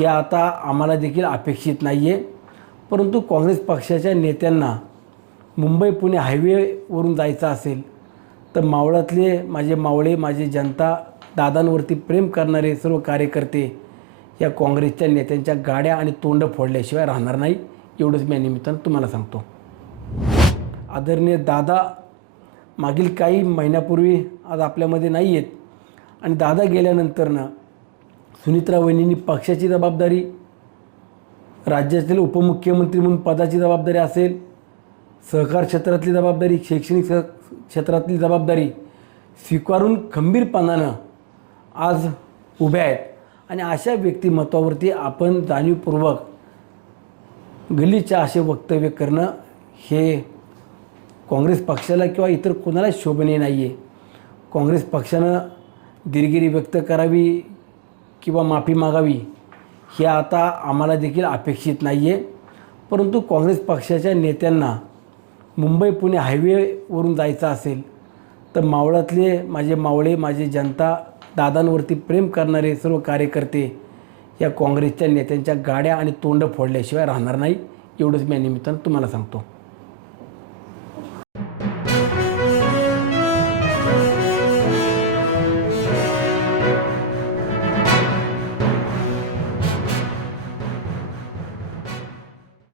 हे आता आम्हाला देखील अपेक्षित नाही आहे. परंतु काँग्रेस पक्षाच्या नेत्यांना मुंबई पुणे हायवेवरून जायचं असेल तर मावळातले माझे मावळे, माझी जनता, दादांवरती प्रेम करणारे सर्व कार्यकर्ते या काँग्रेसच्या नेत्यांच्या गाड्या आणि तोंड फोडल्याशिवाय राहणार नाही, एवढंच मी निमित्तानं तुम्हाला सांगतो. आदरणीय दादा मागील काही महिन्यापूर्वी आज आपल्यामध्ये नाही आहेत आणि दादा गेल्यानंतरनं सुनित्रा वहिनींनी पक्षाची जबाबदारी, राज्यातील उपमुख्यमंत्री म्हणून पदाची जबाबदारी असेल, सहकार क्षेत्रातली जबाबदारी, शैक्षणिक क्षेत्रातली जबाबदारी स्वीकारून खंबीरपणानं आज उभ्या आहेत. आणि अशा व्यक्तिमत्वावरती आपण जाणीवपूर्वक गलिच्छ असे वक्तव्य करणं हे काँग्रेस पक्षाला किंवा इतर कोणाला शोभनीय नाही आहे. काँग्रेस पक्षानं दिलगिरी व्यक्त करावी किंवा माफी मागावी हे आता आम्हाला देखील अपेक्षित नाही आहे. परंतु काँग्रेस पक्षाच्या नेत्यांना मुंबई पुणे हायवेवरून जायचं असेल तर मावळातले माझे मावळे, माझी जनता, दादांवरती प्रेम करणारे सर्व कार्यकर्ते या काँग्रेसच्या नेत्यांच्या गाड्या आणि तोंड फोडल्याशिवाय राहणार नाही, एवढंच मी निमित्तानं तुम्हाला सांगतो.